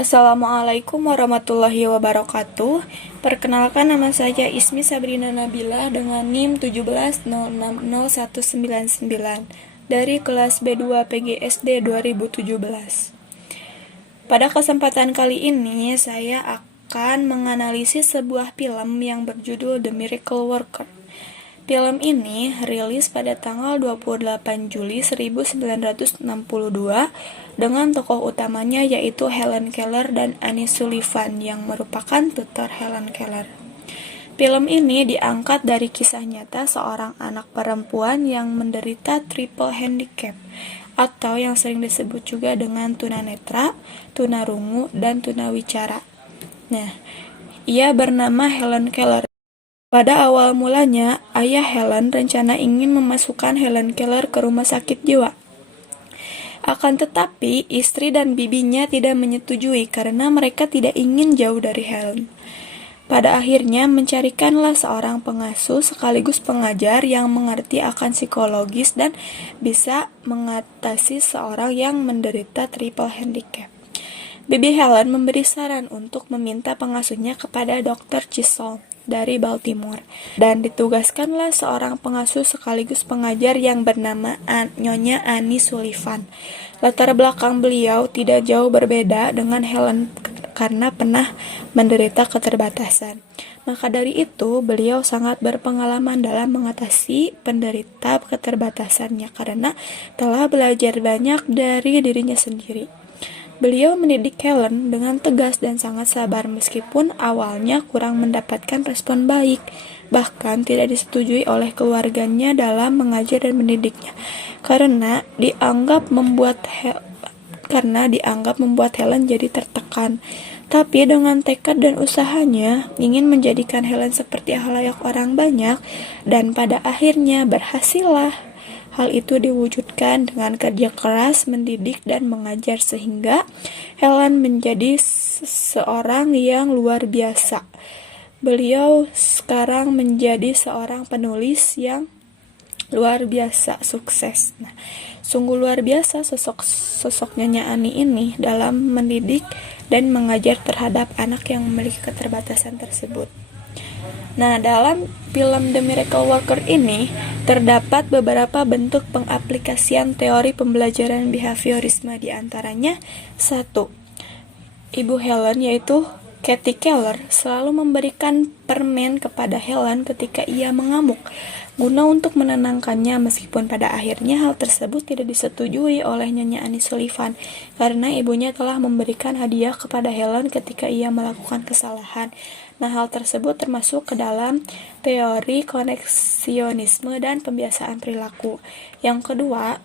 Assalamualaikum warahmatullahi wabarakatuh. Perkenalkan, nama saya Ismi Sabrina Nabila dengan NIM 170601999 dari kelas B2 PGSD 2017. Pada kesempatan kali ini saya akan menganalisis sebuah film yang berjudul The Miracle Worker. Film ini rilis pada tanggal 28 Juli 1962 dengan tokoh utamanya yaitu Helen Keller dan Annie Sullivan yang merupakan tutor Helen Keller. Film ini diangkat dari kisah nyata seorang anak perempuan yang menderita triple handicap atau yang sering disebut juga dengan tunanetra, tunarungu, dan tunawicara. Nah, ia bernama Helen Keller. Pada awal mulanya, ayah Helen rencana ingin memasukkan Helen Keller ke rumah sakit jiwa. Akan tetapi, istri dan bibinya tidak menyetujui karena mereka tidak ingin jauh dari Helen. Pada akhirnya, mencarikanlah seorang pengasuh sekaligus pengajar yang mengerti akan psikologis dan bisa mengatasi seorang yang menderita triple handicap. Bibi Helen memberi saran untuk meminta pengasuhnya kepada Dr. Chisholm dari Baltimore, dan ditugaskanlah seorang pengasuh sekaligus pengajar yang bernama Nyonya Annie Sullivan. Latar belakang beliau tidak jauh berbeda dengan Helen karena pernah menderita keterbatasan. Maka dari itu, beliau sangat berpengalaman dalam mengatasi penderita keterbatasannya karena telah belajar banyak dari dirinya sendiri. Beliau mendidik Helen dengan tegas dan sangat sabar meskipun awalnya kurang mendapatkan respon baik, bahkan tidak disetujui oleh keluarganya dalam mengajar dan mendidiknya karena dianggap membuat Helen jadi tertekan. Tapi dengan tekad dan usahanya ingin menjadikan Helen seperti halayak orang banyak, dan pada akhirnya berhasillah. Hal itu diwujudkan dengan kerja keras, mendidik, dan mengajar sehingga Helen menjadi seorang yang luar biasa. Beliau sekarang menjadi seorang penulis yang luar biasa sukses. Nah, sungguh luar biasa sosok Nyonya Ani ini dalam mendidik dan mengajar terhadap anak yang memiliki keterbatasan tersebut. Nah, dalam film The Miracle Worker ini terdapat beberapa bentuk pengaplikasian teori pembelajaran behaviorisme, di antaranya 1. Ibu Helen yaitu Kathy Keller selalu memberikan permen kepada Helen ketika ia mengamuk guna untuk menenangkannya, meskipun pada akhirnya hal tersebut tidak disetujui oleh Nyonya Annie Sullivan karena ibunya telah memberikan hadiah kepada Helen ketika ia melakukan kesalahan. Nah, hal tersebut termasuk ke dalam teori koneksionisme dan pembiasaan perilaku. Yang kedua,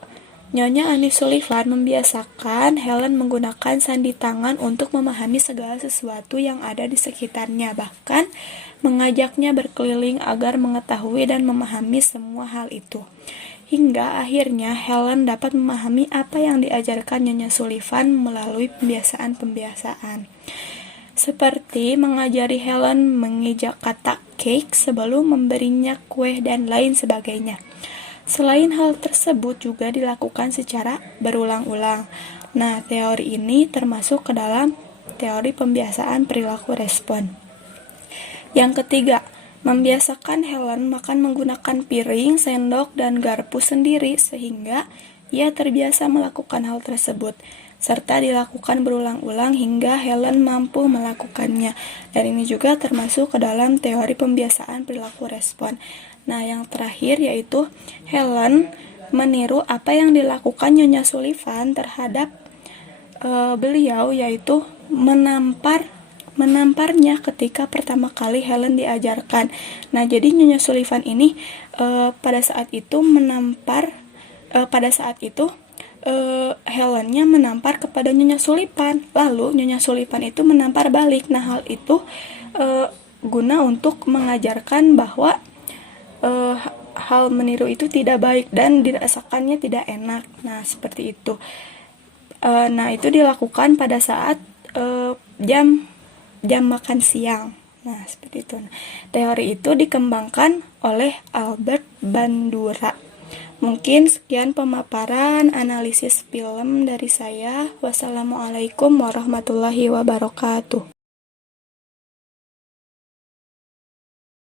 Nyonya Annie Sullivan membiasakan Helen menggunakan sandi tangan untuk memahami segala sesuatu yang ada di sekitarnya, bahkan mengajaknya berkeliling agar mengetahui dan memahami semua hal itu. Hingga akhirnya Helen dapat memahami apa yang diajarkan Nyonya Sullivan melalui pembiasaan-pembiasaan. Seperti mengajari Helen mengejak kata cake sebelum memberinya kue dan lain sebagainya. Selain hal tersebut juga dilakukan secara berulang-ulang. Nah, teori ini termasuk ke dalam teori pembiasaan perilaku respon. Yang ketiga, membiasakan Helen makan menggunakan piring, sendok, dan garpu sendiri sehingga ia terbiasa melakukan hal tersebut, serta dilakukan berulang-ulang hingga Helen mampu melakukannya. Dan ini juga termasuk ke dalam teori pembiasaan perilaku respon. Nah, yang terakhir yaitu Helen meniru apa yang dilakukan Nyonya Sullivan terhadap beliau, yaitu menamparnya ketika pertama kali Helen diajarkan. Nah, jadi Nyonya Sullivan ini pada saat itu Helennya menampar kepada Nyonya Sullivan, lalu Nyonya Sullivan itu menampar balik. Nah, hal itu guna untuk mengajarkan bahwa hal meniru itu tidak baik dan dirasakannya tidak enak. Nah, seperti itu. Nah, itu dilakukan pada saat jam makan siang. Nah, seperti itu. Teori itu dikembangkan oleh Albert Bandura. Mungkin sekian pemaparan analisis film dari saya. Wassalamualaikum warahmatullahi wabarakatuh.